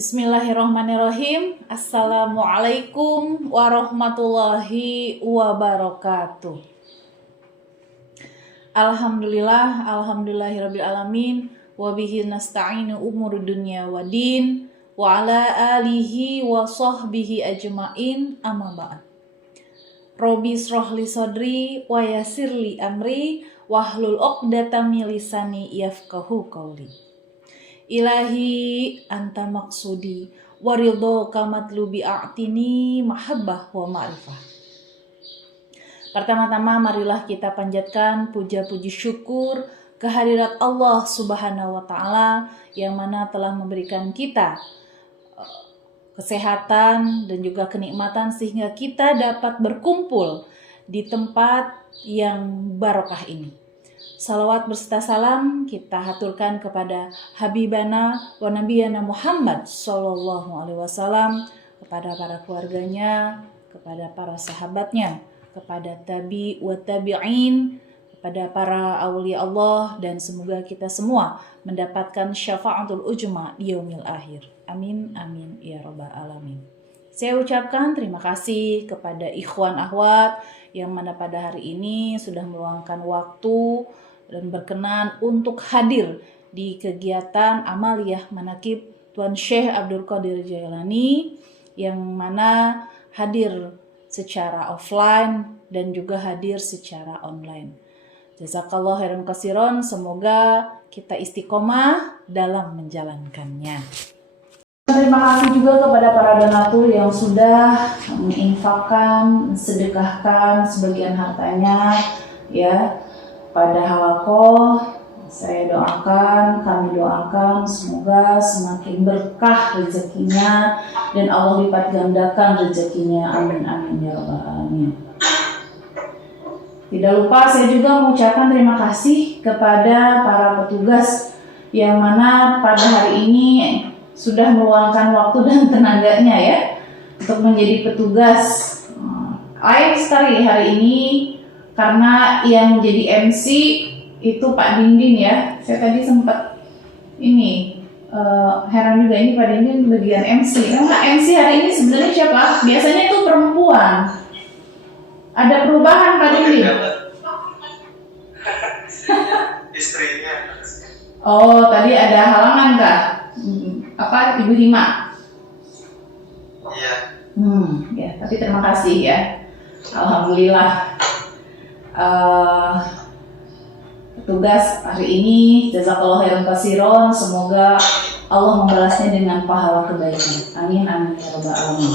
Bismillahirrahmanirrahim. Assalamualaikum warahmatullahi wabarakatuh. Alhamdulillahirabbil alamin wa bihi nasta'inu umuri dunya waddin wa ala alihi wa sahbihi ajmain amma ba'd. Rabbi shrah li sadri wa yassir li amri wahlul 'uqdatam min lisani yafqahu qawli. Ilahi anta maksudi waridhoka matlubi a'tini mahabbah wa ma'rifah. Pertama-tama marilah kita panjatkan puja-puji syukur kehadirat Allah Subhanahu wa taala yang mana telah memberikan kita kesehatan dan juga kenikmatan sehingga kita dapat berkumpul di tempat yang barokah ini. Salawat berserta salam kita haturkan kepada Habibana wa Nabiyana Muhammad sallallahu alaihi wasallam, kepada para keluarganya, kepada para sahabatnya, kepada tabi wa tabi'in, kepada para aulia Allah, dan semoga kita semua mendapatkan syafaatul ujma di yaumil akhir. Amin amin ya rabbal alamin. Saya ucapkan terima kasih kepada ikhwan akhwat yang mana pada hari ini sudah meluangkan waktu dan berkenan untuk hadir di kegiatan Amaliyah Manaqib Tuan Syekh Abdul Qadir Jailani, yang mana hadir secara offline dan juga hadir secara online. Jazakallah khairan katsiran, semoga kita istiqomah dalam menjalankannya. Terima kasih juga kepada para donatur yang sudah menginfakkan, sedekahkan sebagian hartanya ya pada halaqah. Saya doakan, kami doakan semoga semakin berkah rezekinya dan Allah lipat gandakan rezekinya. Amin amin ya rabbal alamin. Tidak lupa saya juga mengucapkan terima kasih kepada para petugas yang mana pada hari ini sudah meluangkan waktu dan tenaganya ya untuk menjadi petugas. Lain sekali hari ini karena yang menjadi MC itu Pak Dindin ya. Saya tadi sempat heran juga, ini Pak Dindin bagian MC. Emang MC hari ini sebenarnya siapa? Biasanya itu perempuan. Ada perubahan Pak Dindin? Istrinya. Oh, tadi ada halangan kah? Ibu Hima? Iya. Ya, tapi terima kasih ya. Alhamdulillah. Petugas hari ini jazakallahu khairan katsiran, semoga Allah membalasnya dengan pahala kebaikan. Amin amin ya rabbal alamin.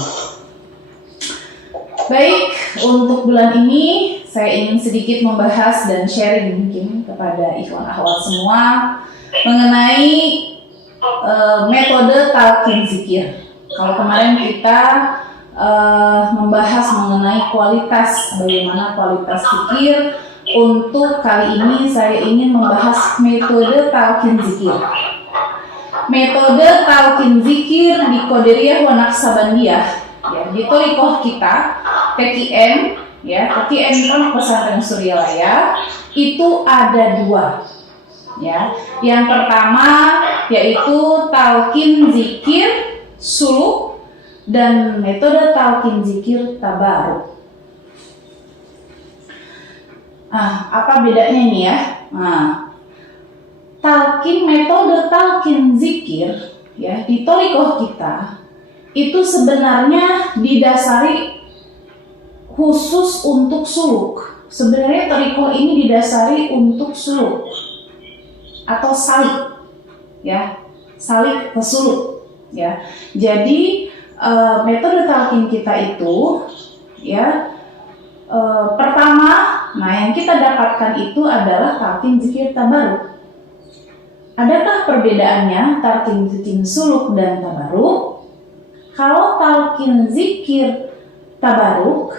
Baik, untuk bulan ini saya ingin sedikit membahas dan sharing mungkin kepada ikhwan akhwat semua mengenai metode talqin zikir. Kalau kemarin kita membahas mengenai bagaimana kualitas zikir, untuk kali ini saya ingin membahas metode talqin zikir. Metode talqin zikir di Qadiriyah wa Naqsabandiyah ya, di thariqah kita PKN ya, PKN Pondok Pesantren Suryalaya itu ada dua ya. Yang pertama yaitu talqin zikir suluk dan metode talqin zikir tabaruk. Apa bedanya nih ya? Metode talqin zikir ya di thariqah kita itu sebenarnya didasari khusus untuk suluk. Sebenarnya thariqah ini didasari untuk suluk atau salik ya, salik ke suluk ya. Jadi metode talqin kita itu ya pertama, yang kita dapatkan itu adalah talqin zikir tabaruk. Adakah perbedaannya talqin zikir suluk dan tabaruk? Kalau talqin zikir tabaruk,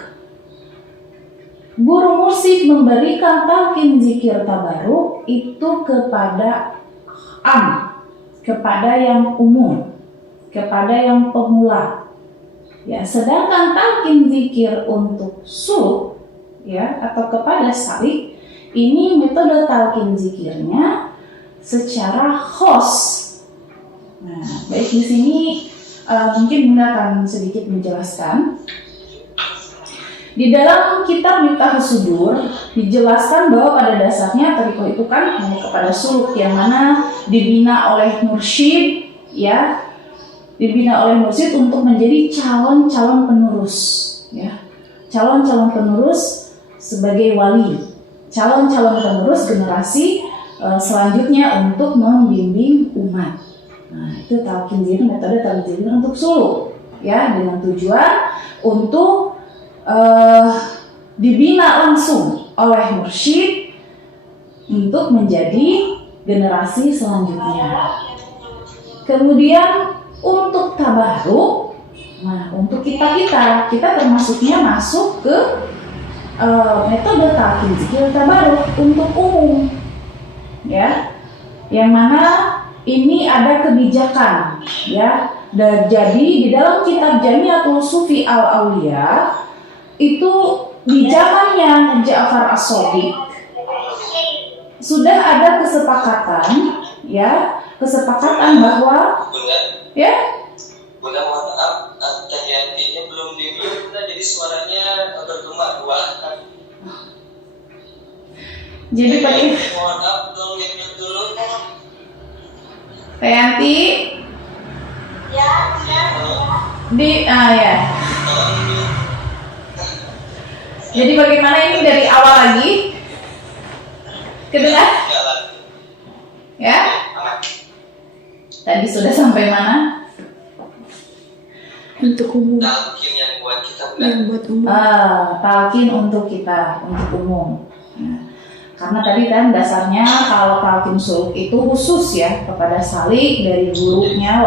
guru musik memberikan talqin zikir tabaruk itu kepada kepada yang umum, kepada yang pemula. Ya, sedangkan talqin zikir untuk suluk ya atau kepada salik, ini metode talqin zikirnya secara khos. Nah, baik di sini mungkin Bunda akan sedikit menjelaskan. Di dalam kitab Miftahus Sudur dijelaskan bahwa pada dasarnya thariqah itu kan hanya kepada suluk yang mana dibina oleh mursyid, ya, dibina oleh mursyid untuk menjadi calon-calon penerus, ya, calon-calon penerus sebagai wali, calon-calon penerus generasi selanjutnya untuk membimbing umat. Nah, itu talqin zikir, metode talqin zikir untuk suluk, ya, dengan tujuan untuk dibina langsung oleh mursyid untuk menjadi generasi selanjutnya. Kemudian untuk tabaruk, nah untuk kita termasuknya masuk ke metode talqin zikir tabaruk untuk umum, ya, yang mana ini ada kebijakan, ya. Dan jadi di dalam kitab Jamiatul Sufi Al-Aulia itu di zamannya Ja'far As-Shadiq sudah ada kesepakatan, ya, kesepakatan bahwa, ya, Bunda mohon maaf, tahiyantinya belum di-mute, Bunda, jadi suaranya bergema dua kan. Jadi pakai Mohon maaf, belum di-mute dulu. Tayanti Ya. ya. Jadi bagaimana ini dari awal lagi? Kedengar? Ya? Tadi sudah sampai mana? Untuk umum. Talqin yang buat kita, Bunda. Yang buat umum. Talqin untuk kita, untuk umum. Nah, karena tadi kan dasarnya kalau talqin suluk itu khusus ya kepada salik dari gurunya,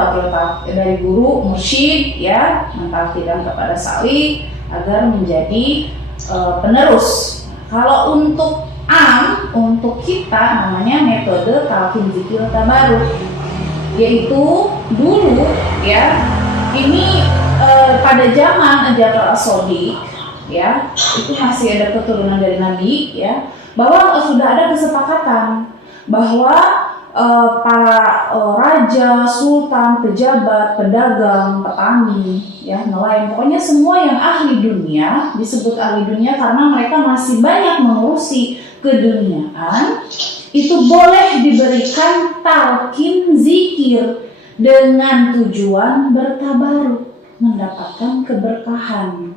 dari guru mursyid, ya, mentalqinkan kepada salik agar menjadi penerus. Kalau untuk untuk kita namanya metode talqin zikir tabaruk, yaitu dulu, ya, ini pada zaman Ja'far As-Shadiq, ya, itu masih ada keturunan dari Nabi, ya, bahwa sudah ada kesepakatan bahwa para raja, sultan, pejabat, pedagang, petani, ya, nelayan, pokoknya semua yang ahli dunia, disebut ahli dunia karena mereka masih banyak mengurusi keduniaan, itu boleh diberikan talqin zikir dengan tujuan bertabaruk, mendapatkan keberkahan,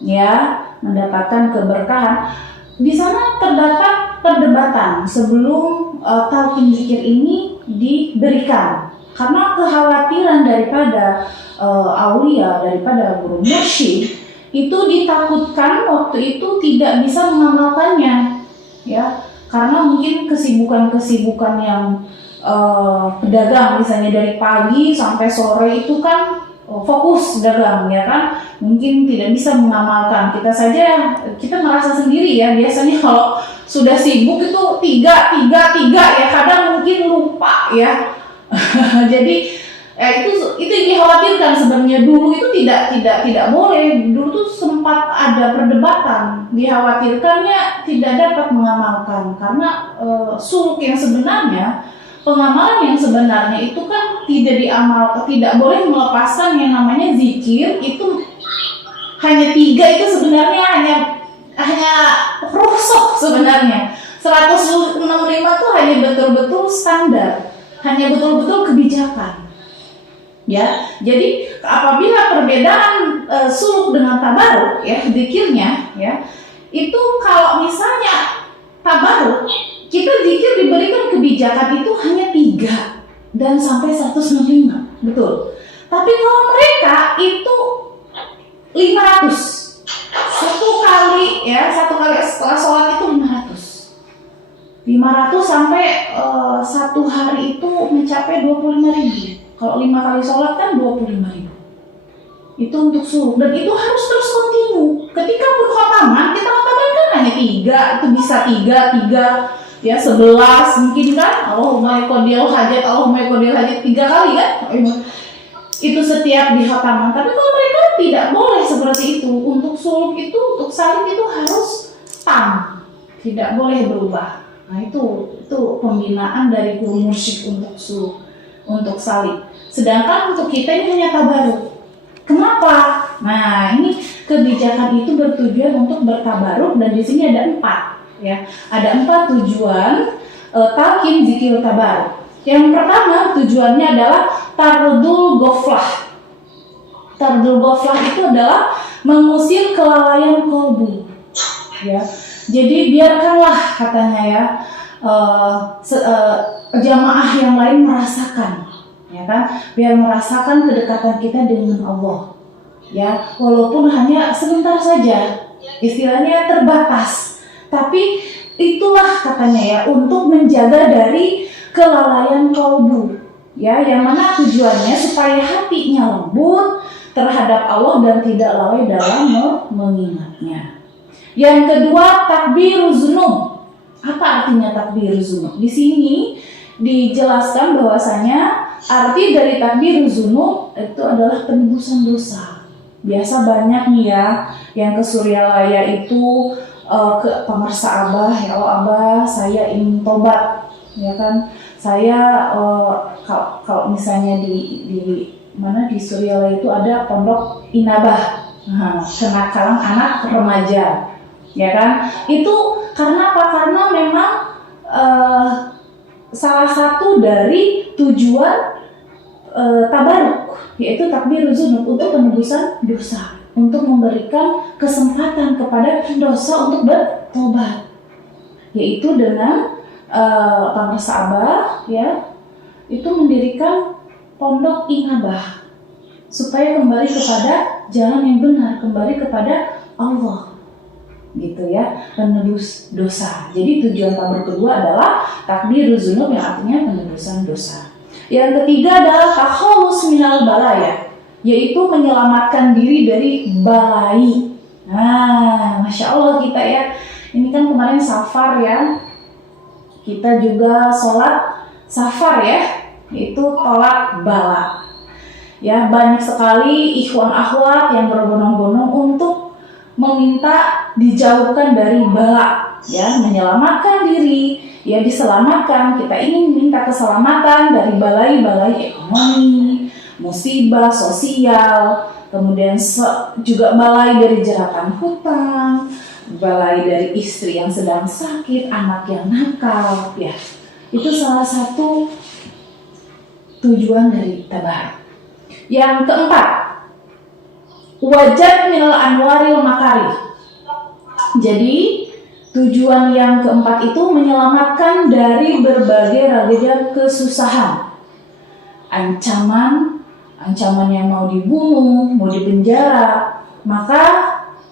ya, mendapatkan keberkahan. Di sana terdapat perdebatan sebelum talqin zikir ini diberikan, karena kekhawatiran daripada aulia, daripada guru mursyid itu ditakutkan waktu itu tidak bisa mengamalkannya, ya, karena mungkin kesibukan yang pedagang misalnya dari pagi sampai sore itu kan fokus dagang, ya kan, mungkin tidak bisa mengamalkan. Kita merasa sendiri ya, biasanya kalau sudah sibuk itu tiga ya, kadang mungkin lupa ya. Jadi itu yang dikhawatirkan sebenarnya. Dulu itu tidak boleh. Dulu tuh sempat ada perdebatan, dikhawatirkannya tidak dapat mengamalkan karena suluk yang sebenarnya, pengamalan yang sebenarnya itu kan tidak boleh melepaskan yang namanya zikir. Itu hanya 3 itu sebenarnya hanya rusuk sebenarnya. 165 itu hanya betul-betul standar, hanya betul-betul kebijakan. Ya, jadi apabila perbedaan suluk dengan tabaruk, ya, zikirnya, ya, itu kalau misalnya tabaruk, kita zikir diberikan kebijakan itu hanya 3 dan sampai 165, betul. Tapi kalau mereka itu 500, satu kali setelah sholat itu 500 sampai satu hari itu mencapai 25.000. Kalau 5 kali sholat kan 25.000. Itu untuk suluk, dan itu harus terus kontinu. Ketika berkhataman, kita khataman kan hanya 3, itu bisa 3 ya, 11 mungkin kan. Allahumma qadil hajat 3 kali kan. Itu setiap di khataman. Tapi kalau mereka tidak boleh seperti itu. Untuk suluk itu, untuk salib itu harus tidak boleh berubah. Nah, itu pembinaan dari guru mursyid untuk suluk, untuk salib. Sedangkan untuk kita ini hanya tabaruk. Kenapa? Nah, ini kebijakan itu bertujuan untuk bertabaruk dan di sini ada 4 ya. Ada 4 tujuan talqin zikir tabaruk. Yang pertama tujuannya adalah tardul ghaflah. Tardul ghaflah itu adalah mengusir kelalaian kolbu. Ya. Jadi biarkanlah katanya ya jamaah yang lain merasakan, ya kan? Biar merasakan kedekatan kita dengan Allah. Ya, walaupun hanya sebentar saja, istilahnya terbatas. Tapi itulah katanya ya untuk menjaga dari kelalaian kolbu. Ya, yang mana tujuannya supaya hatinya lembut terhadap Allah dan tidak lalai dalam mengingatnya. Yang kedua, takbiruz dzunub. Apa artinya takbiruz dzunub? Di sini dijelaskan bahwasanya arti dari takbiruz dzunub itu adalah penebusan dosa. Biasa banyak nih ya yang ke Suryalaya itu ke pemirsa Abah, ya Allah Abah, saya ingin tobat, ya kan? Saya kalau misalnya di mana di Suryalaya itu ada pondok Inabah, kenakalan anak remaja. Ya kan, itu karena apa? Karena memang salah satu dari tujuan tabaruk, yaitu takbiruz dzunub untuk penebusan dosa, untuk memberikan kesempatan kepada pendosa untuk bertobat, yaitu dengan pemirsa Abah ya itu mendirikan pondok Inabah supaya kembali kepada jalan yang benar, kembali kepada Allah. Gitu ya, penebus dosa. Jadi tujuan tabaruk kedua adalah takbiruz dzunub yang artinya penebusan dosa. Yang ketiga adalah takhallus minal balaya, yaitu menyelamatkan diri dari balai. Nah, Masya Allah kita ya, ini kan kemarin safar ya, kita juga sholat safar ya, yaitu tolak bala. Ya, banyak sekali ikhwan akhwat yang berbondong-bondong untuk meminta dijauhkan dari bala, ya, menyelamatkan diri, ya diselamatkan. Kita ingin minta keselamatan dari balai-balai ekonomi, musibah sosial, kemudian juga balai dari jeratan hutang, balai dari istri yang sedang sakit, anak yang nakal, ya. Itu salah satu tujuan dari tabaruk. Yang keempat, wajad minal anwaril makari. Jadi tujuan yang keempat itu menyelamatkan dari berbagai ragam kesusahan, ancaman yang mau dibunuh, mau dipenjara, maka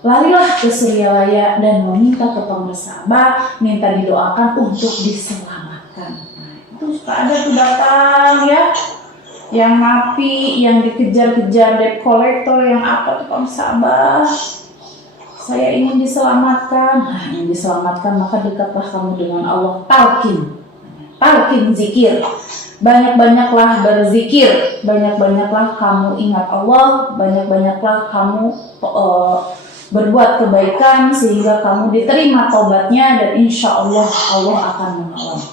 larilah ke Suryalaya dan meminta ke pemirsa Abah, minta didoakan untuk diselamatkan. Nah, itu suka ada tuh datang ya, yang napi, yang dikejar-kejar debt collector, yang apa tuh pemirsa Abah, saya ingin diselamatkan. Nah, ingin diselamatkan maka dekatlah kamu dengan Allah. Talqin zikir. Banyak-banyaklah berzikir, banyak-banyaklah kamu ingat Allah, banyak-banyaklah kamu berbuat kebaikan sehingga kamu diterima taubatnya dan insya Allah Allah akan menolong.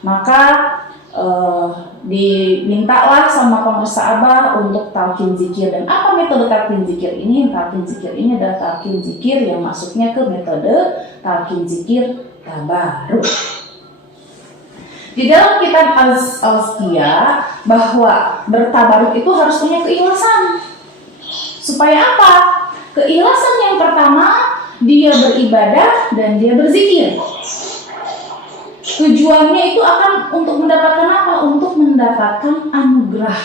Maka dimintalah sama pemirsa Abah untuk talqin zikir. Dan apa metode talqin zikir ini? Talqin zikir ini adalah talqin zikir yang masuknya ke metode talqin zikir tabaruk. Di dalam kitab Al-Azkiyah bahwa bertabaruk itu harus punya keikhlasan. Supaya apa? Keikhlasan yang pertama, dia beribadah dan dia berzikir. Tujuannya itu akan untuk mendapatkan apa? Untuk mendapatkan anugerah,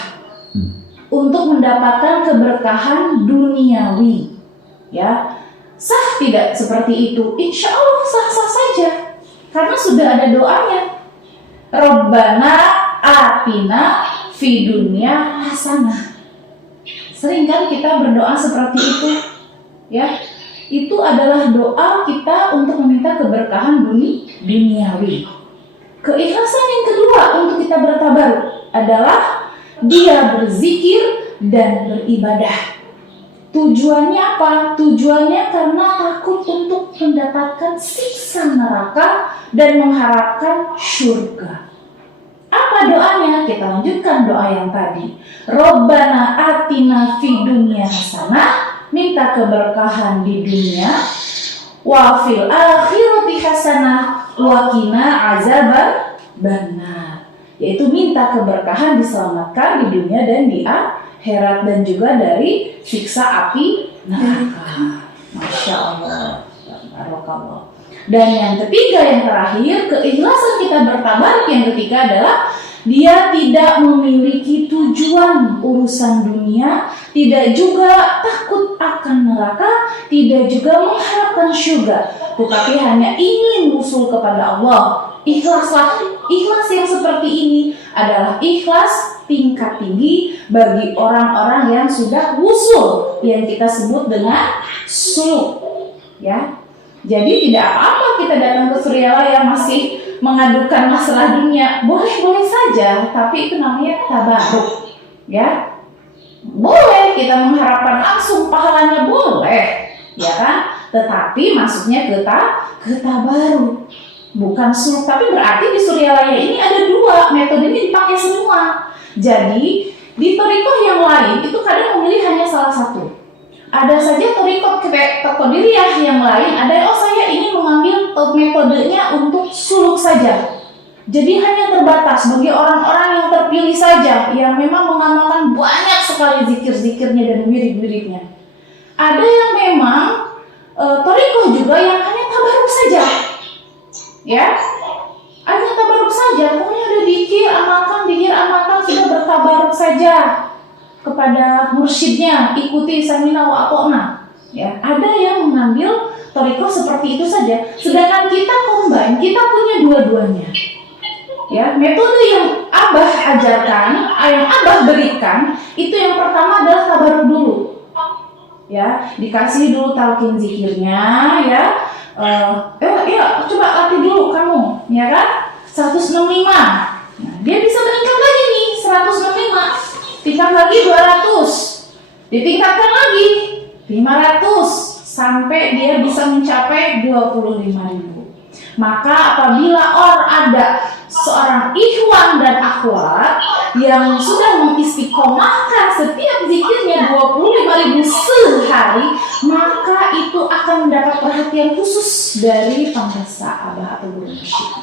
untuk mendapatkan keberkahan duniawi. Ya, sah tidak seperti itu? Insya Allah sah-sah saja, karena sudah ada doanya. Rabbana atina fi dunya hasanah. Sering kan kita berdoa seperti itu, ya? Itu adalah doa kita untuk meminta keberkahan duniawi. Keikhlasan yang kedua untuk kita bertabaruk adalah dia berzikir dan beribadah. Tujuannya apa? Tujuannya karena takut untuk mendapatkan siksa neraka dan mengharapkan surga. Apa doanya? Kita lanjutkan doa yang tadi. Rabbana atina fid dunya hasanah, minta keberkahan di dunia, wa fil akhirati hasanah wa qina azaban benar, yaitu minta keberkahan, diselamatkan di dunia dan di akhirat, dan juga dari siksa api neraka. Masya Allah, barakallah. Dan yang ketiga, yang terakhir, keikhlasan kita bertabarik yang ketiga adalah dia tidak memiliki tujuan urusan dunia, tidak juga takut akan neraka, tidak juga mengharapkan syurga, tetapi hanya ingin usul kepada Allah. Ikhlaslah. Ikhlas yang seperti ini adalah ikhlas tingkat tinggi bagi orang-orang yang sudah wusul, yang kita sebut dengan suluk, ya. Jadi tidak apa-apa kita datang ke Suryalaya masih mengadukan masalah dunia, boleh-boleh saja, tapi itu namanya tabaruk, ya. Boleh kita mengharapkan langsung pahalanya, boleh, ya kan? Tetapi maksudnya ke tabaruk, bukan suluk. Tapi berarti di Suryalaya ini ada dua, metode ini dipakai semua. Jadi di thariqah yang lain itu kadang memilih hanya salah satu. Ada saja thariqah qadiriyah yang lain, ada saya ingin mengambil metodenya untuk suluk saja. Jadi hanya terbatas bagi orang-orang yang terpilih saja, yang memang mengamalkan banyak sekali zikir-zikirnya dan wirid-wiridnya. Ada yang memang thariqah juga yang hanya tabaruk saja, ya, hanya tabaruk saja. Pokoknya ada dikir amalkan, sudah bertabaruk saja kepada mursyidnya, ikuti samina wa ata'na, ya. Ada yang mengambil thariqah seperti itu saja, sedangkan kita combine, kita punya dua-duanya, ya. Metode yang Abah ajarkan, yang Abah berikan, itu yang pertama adalah tabaruk dulu, ya, dikasih dulu talqin zikirnya, ya. Ya, coba latih dulu kamu, ya kan? 165. Nah, dia bisa meningkat lagi nih, 165. Tingkat lagi 200, ditingkatkan lagi 500, sampai dia bisa mencapai 25.000. Maka apabila ada seorang ikhwan dan akhwat yang sudah mengistiqomahkan setiap zikirnya 25.000 sehari, maka itu akan mendapat perhatian khusus dari penguasa Abah atau guru musyrik.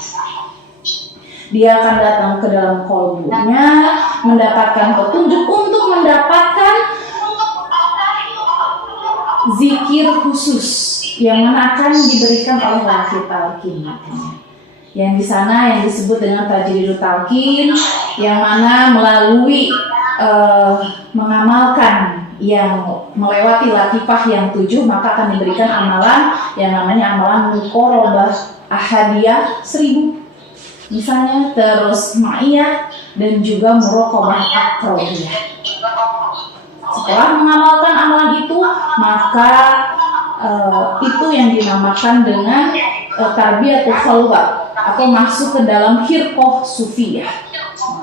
Dia akan datang ke dalam kolbunya, mendapatkan petunjuk untuk mendapatkan zikir khusus yang akan diberikan oleh laki talqin. Yang di sana yang disebut dengan tajridul talqin, yang mana melalui mengamalkan yang melewati latifah yang 7, maka akan diberikan amalan yang namanya amalan muqarabah ahadiyah 1000. Misalnya terus ma'iyah dan juga muraqabah aqrabiyah. Setelah mengamalkan amalan itu, maka itu yang dinamakan dengan tarbiyatul khalwah atau masuk ke dalam hirqah sufiyah.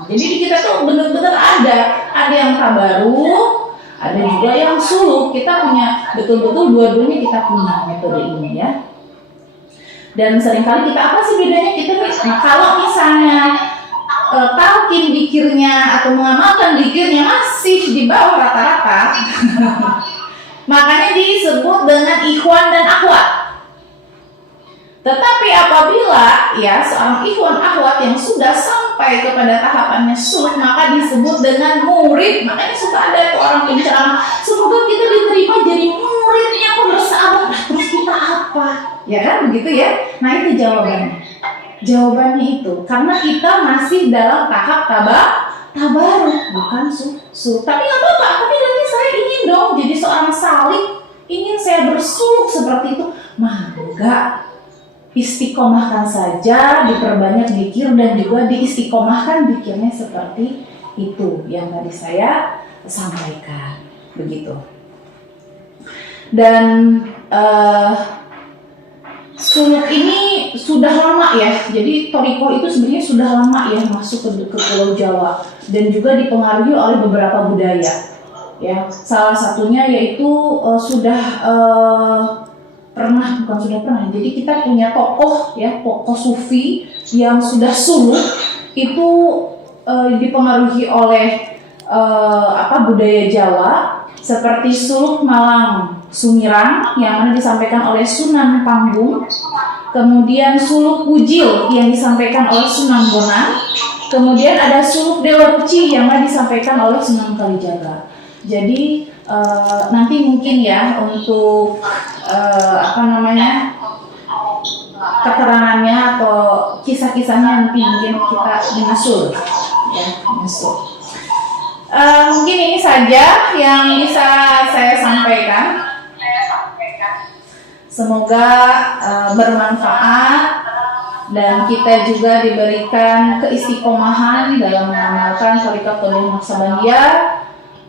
Jadi di kita tuh benar-benar ada yang tabaruk, ada juga yang suluk. Kita punya betul-betul dua-duanya, kita punya metode ini, ya. Dan seringkali kita apa sih bedanya kita? Nah, kalau misalnya talqin dikirnya atau mengamalkan dikirnya masih di bawah rata-rata, makanya disebut dengan ikhwan dan akhwat. Tetapi apabila ya seorang ikhwan akhwat yang sudah sampai kepada tahapannya suluk, maka disebut dengan murid. Makanya suka ada orang bicara, semoga kita diterima jadi muridnya bersahabat. Terus kita apa? Ya kan begitu ya. Nah itu jawabannya. Jawabannya itu karena kita masih dalam tahap tabaruk, bukan suluk. Tapi nggak apa-apa. Tapi nanti saya ingin dong jadi seorang salik, ingin saya bersuluk seperti itu. Maka istiqomahkan saja, diperbanyak zikir dan juga diistiqomahkan zikirnya seperti itu yang tadi saya sampaikan, begitu. Dan suluk ini sudah lama ya, jadi thariqah itu sebenarnya sudah lama ya masuk ke Pulau Jawa dan juga dipengaruhi oleh beberapa budaya. Ya, salah satunya yaitu jadi kita punya tokoh ya, tokoh sufi yang sudah suluk itu dipengaruhi oleh budaya Jawa seperti suluk Malang Sumirang yang mana disampaikan oleh Sunan Panggung, kemudian suluk Ujil yang disampaikan oleh Sunan Bonang, kemudian ada suluk Dewa Ruci yang mana disampaikan oleh Sunan Kalijaga. Jadi nanti mungkin ya untuk keterangannya atau kisah-kisahnya nanti mungkin kita menyusul ya, menyusul. Mungkin ini saja yang bisa saya sampaikan. Semoga bermanfaat dan kita juga diberikan keistiqomahan dalam mengamalkan Thariqat Thariqah Naqsabandiyah.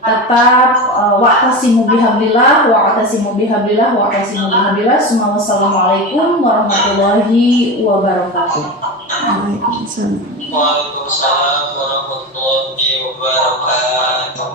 Tetap wa'tasimu bihablillah wa'tasimu bihablillah wa'tasimu bihablillah. Wassalamualaikum warahmatullahi wabarakatuh. Waalaikumsalam warahmatullahi wabarakatuh.